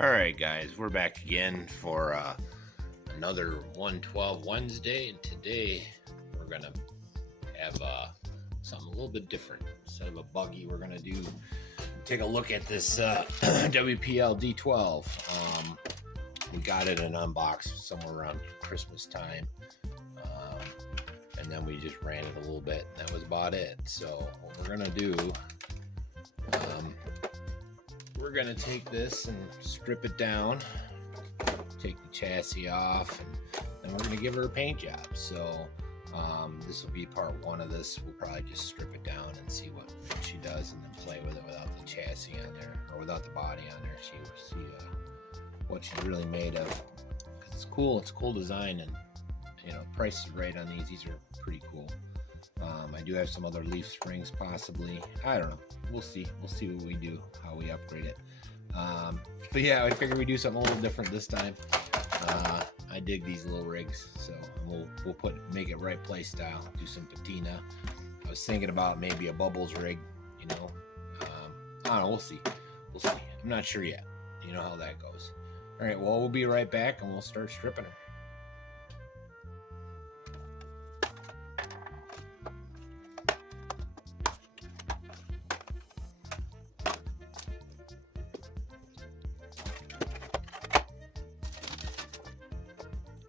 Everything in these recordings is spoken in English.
Alright guys, we're back again for another 112 Wednesday, and today we're gonna have something a little bit different. Instead of a buggy, we're gonna take a look at this WPL D12. We got it in unbox somewhere around Christmas time, and then we just ran it a little bit. That was about it. So what we're gonna do, we're gonna take this and strip it down, take the chassis off, and then we're gonna give her a paint job. So this will be part one of this. We'll probably just strip it down and see what she does, and then play with it without the chassis on there, or without the body on there. See what she's really made of. 'Cause it's cool. It's a cool design, and price is right on these. These are pretty cool. I do have some other leaf springs possibly. I don't know. We'll see. We'll see what we do, how we upgrade it. But yeah, I figured we'd do something a little different this time. I dig these little rigs, so we'll make it REIT Place style. Do some patina. I was thinking about maybe a bubbles rig. I don't know. We'll see. We'll see. I'm not sure yet. You know how that goes. All right. Well, we'll be right back, and we'll start stripping her.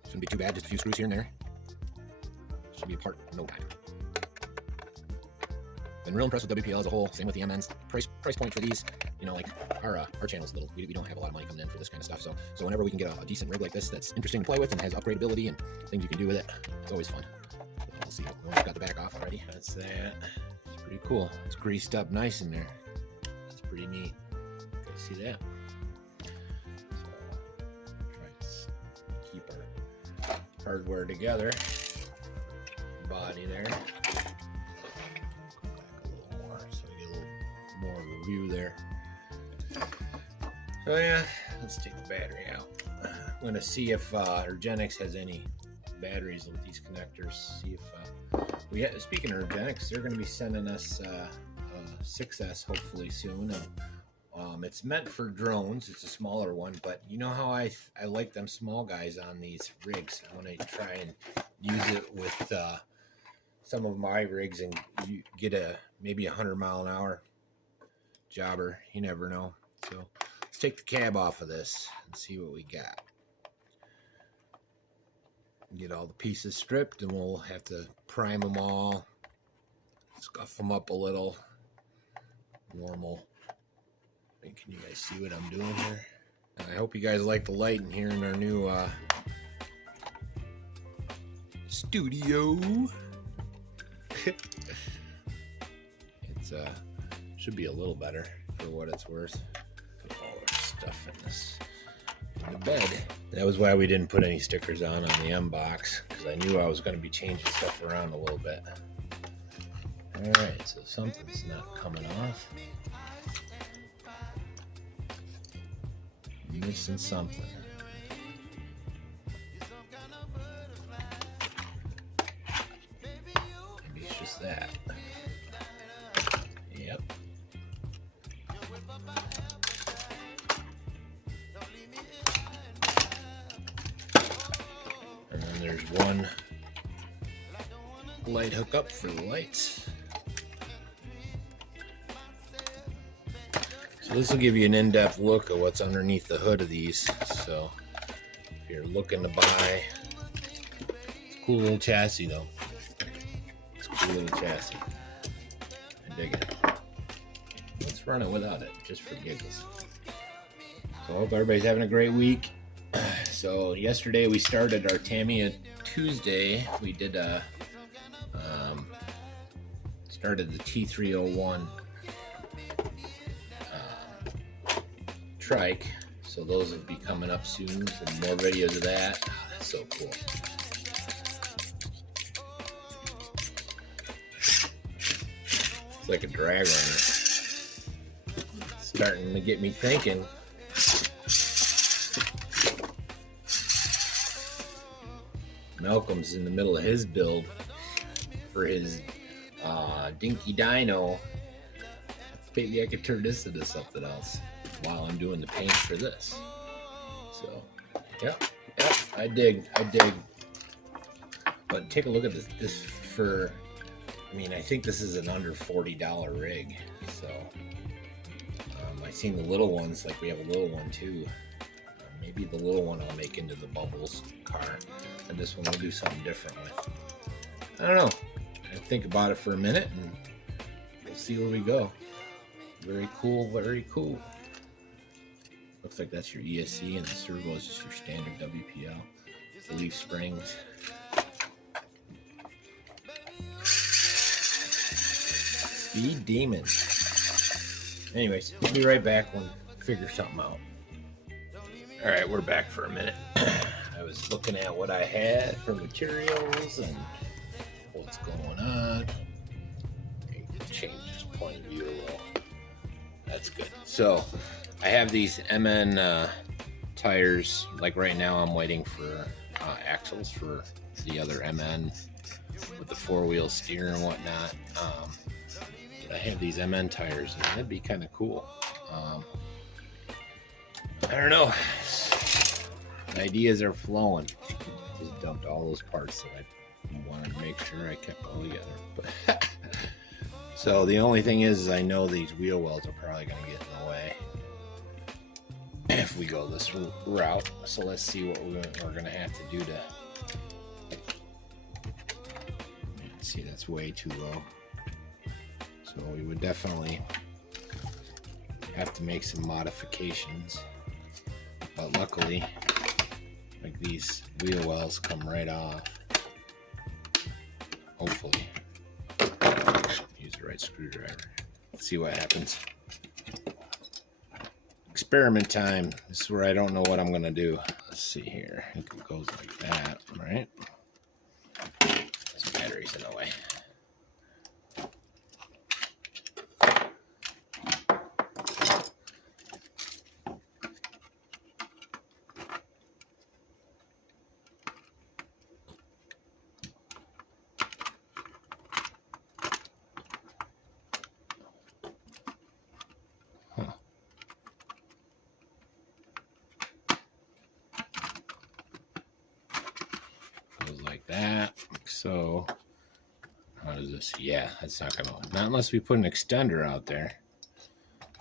Shouldn't be too bad, just a few screws here and there. Should be apart in no time. Been real impressed with WPL as a whole. Same with the MNs. Price point for these, like our channel's little. We don't have a lot of money coming in for this kind of stuff. So whenever we can get a decent rig like this that's interesting to play with and has upgradability and things you can do with it, it's always fun. So we'll see. We almost got the back off already. That's that. It's pretty cool. It's greased up nice in there. That's pretty neat. You see that? So try to keep our hardware together. Body there. Back a little more so we get a little more of a view there. So yeah, let's take the battery out. I'm gonna see if URGENEX has any batteries with these connectors. See if speaking of URGENEX, they're gonna be sending us a 6S hopefully soon. It's meant for drones. It's a smaller one, but you know how I like them small guys on these rigs. I want to try and use it with some of my rigs and get maybe 100-mile-an-hour jobber. You never know. So let's take the cab off of this and see what we got. Get all the pieces stripped, and we'll have to prime them all, scuff them up a little. Normal. Can you guys see what I'm doing here? I hope you guys like the lighting here in our new studio. It's should be a little better for what it's worth. Put all our stuff in the bed. That was why we didn't put any stickers on the unbox, because I knew I was going to be changing stuff around a little bit. All right, so something's not coming off. Missing something. Maybe it's just that. Yep. And then there's one light hookup for the lights. So this will give you an in-depth look at what's underneath the hood of these. So if you're looking to buy, it's a cool little chassis though. It's a cool little chassis. I dig it. Let's run it without it, just for giggles. So I hope everybody's having a great week. So yesterday we started our TAMIYA Tuesday. We did started the T301 trike, so those will be coming up soon for more videos of that. Oh, that's so cool. It's like a drag runner. Starting to get me thinking. Malcolm's in the middle of his build for his dinky dyno. Maybe I could turn this into something else. while I'm doing the paint for this. So, yeah, I dig. But take a look at this for, I mean, I think this is an under $40 rig. So, I've seen the little ones, like we have a little one too. Maybe the little one I'll make into the Bubbles car, and this one we'll do something different with. I don't know. I think about it for a minute, and we'll see where we go. Very cool, very cool. Looks like that's your ESC, and the servo is just your standard WPL. The leaf springs. Speed Demon. Anyways, we'll be right back when we figure something out. Alright, we're back for a minute. I was looking at what I had for materials and what's going on. Change this point of view a little. That's good. So, I have these MN tires. Like right now, I'm waiting for axles for the other MN with the four-wheel steer and whatnot. I have these MN tires, and that'd be kind of cool. I don't know. Ideas are flowing. Just dumped all those parts that I wanted to make sure I kept all together. But so the only thing is I know these wheel wells are probably going to get in the way if we go this route. So let's see what we're going to have to do to. See, that's way too low. So we would definitely have to make some modifications. But luckily, like these wheel wells come right off. Hopefully. Use the right screwdriver. Let's see what happens. Experiment time. This is where I don't know what I'm going to do. Let's see here. I think it goes like that, right? This battery's in the way. Like that. So how does this? Yeah, that's not gonna, not unless we put an extender out there.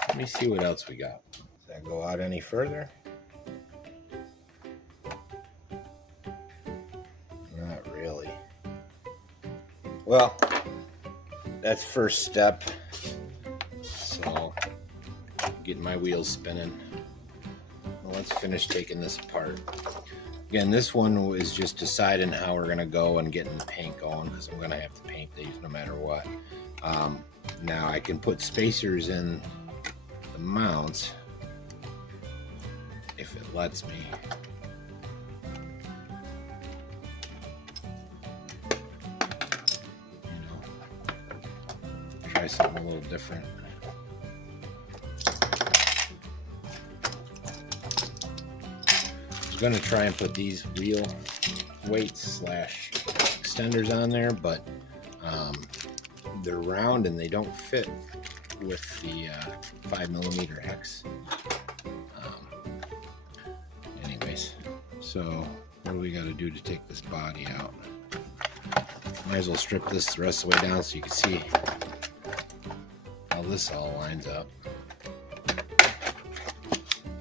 Let me see what else we got. Does that go out any further? Not really. Well, that's first step. So getting my wheels spinning. Well, let's finish taking this apart. Again, this one is just deciding how we're going to go and getting the paint going, because I'm going to have to paint these no matter what. Now I can put spacers in the mounts if it lets me. You know, try something a little different. I was going to try and put these wheel weights / extenders on there, but they're round and they don't fit with the 5mm hex. Anyways, so what do we got to do to take this body out? Might as well strip this the rest of the way down so you can see how this all lines up.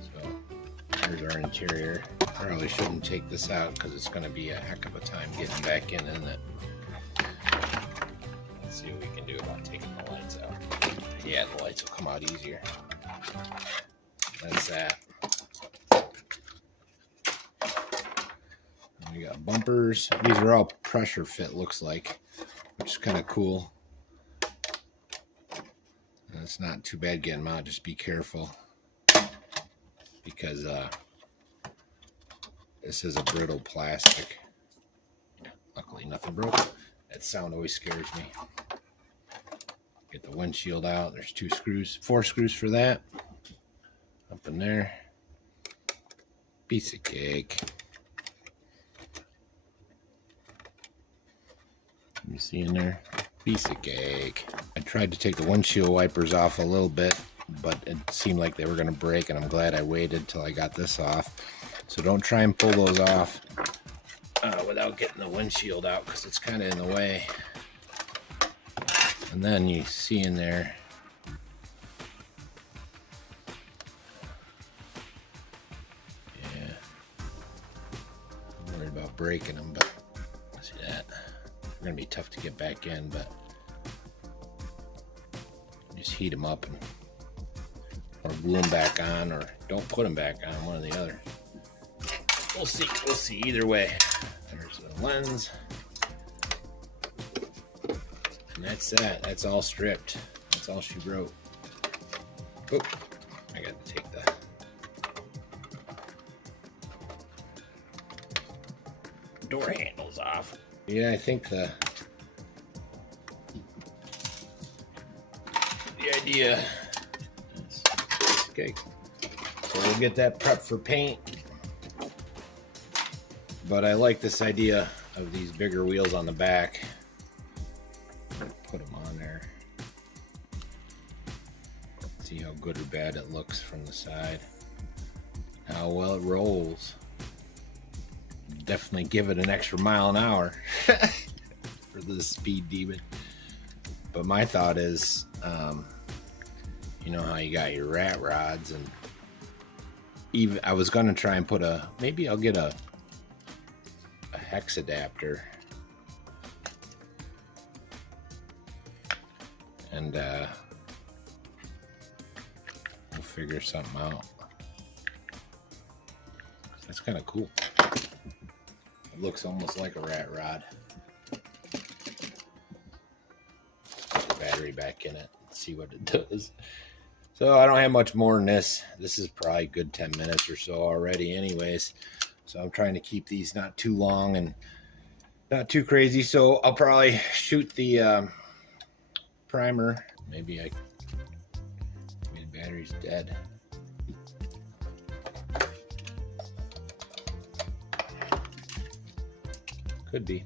So here's our interior. Probably shouldn't take this out because it's going to be a heck of a time getting back in, isn't it? Let's see what we can do about taking the lights out. Yeah, the lights will come out easier. That's that. We got bumpers. These are all pressure fit, looks like, which is kind of cool. And it's not too bad getting them out. Just be careful because this is a brittle plastic. Luckily, nothing broke. That sound always scares me. Get the windshield out. There's 4 screws for that. Up in there. Piece of cake. You see in there? Piece of cake. I tried to take the windshield wipers off a little bit, but it seemed like they were going to break, and I'm glad I waited till I got this off. So don't try and pull those off without getting the windshield out, because it's kind of in the way. And then you see in there, yeah, I'm worried about breaking them, but see that? They're going to be tough to get back in, but just heat them up and or glue them back on, or don't put them back on, one or the other. We'll see either way. There's the lens, and that's all stripped. That's all she wrote. Oh, I got to take the door handles off. Yeah, I think the idea is okay. So we'll get that prepped for paint. But I like this idea of these bigger wheels on the back. Put them on there. See how good or bad it looks from the side. How well it rolls. Definitely give it an extra mile an hour for the speed demon. But my thought is, you know how you got your rat rods, and even I was going to try and put maybe I'll get a hex adapter, and we'll figure something out. That's kind of cool. It looks almost like a rat rod. Put the battery back in it, see what it does. So I don't have much more than this. This is probably a good 10 minutes or so already anyways. So I'm trying to keep these not too long and not too crazy. So I'll probably shoot the primer. Maybe the battery's dead. Could be.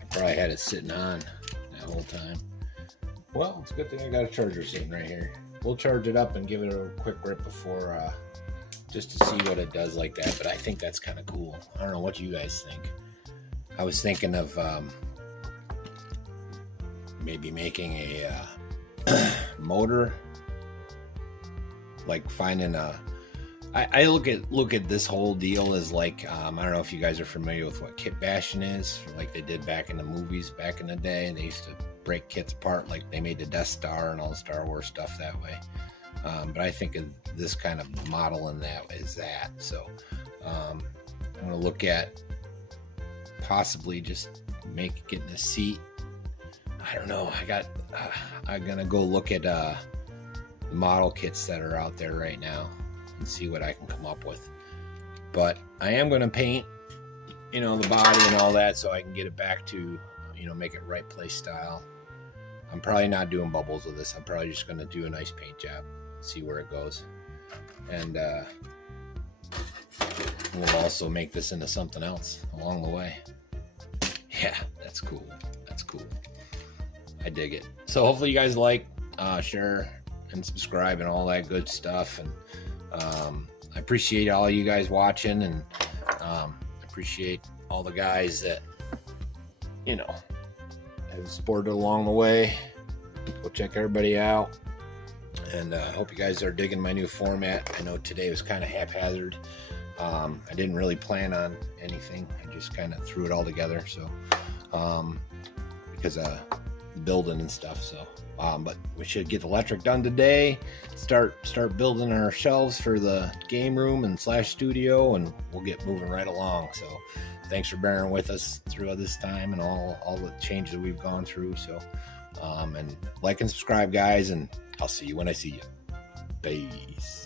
I probably had it sitting on that whole time. Well, it's a good thing I got a charger sitting right here. We'll charge it up and give it a quick rip before, just to see what it does like that. But I think that's kind of cool. I don't know what you guys think. I was thinking of maybe making a motor, like finding a. I look at this whole deal as like, I don't know if you guys are familiar with what kit bashing is, like they did back in the movies back in the day, and they used to break kits apart, like they made the Death Star and all the Star Wars stuff that way. But I think of this kind of model in that is that. So I'm going to look at possibly just getting a seat. I don't know. I'm going to go look at the model kits that are out there right now and see what I can come up with. But I am going to paint, you know, the body and all that, so I can get it back to, you know, make it REIT Place style. I'm probably not doing bubbles with this. I'm probably just going to do a nice paint job, see where it goes. And we'll also make this into something else along the way. Yeah, that's cool. That's cool. I dig it. So hopefully you guys like, share, and subscribe and all that good stuff. And I appreciate all you guys watching, and appreciate all the guys that, you know, have supported along the way. Go check everybody out, and I hope you guys are digging my new format. I know today was kind of haphazard. I didn't really plan on anything. I just kind of threw it all together. So because of building and stuff. So but we should get the electric done today, start building our shelves for the game room and / studio, and we'll get moving right along. So thanks for bearing with us through this time and all the changes that we've gone through. So and like and subscribe, guys, and I'll see you when I see you. Peace.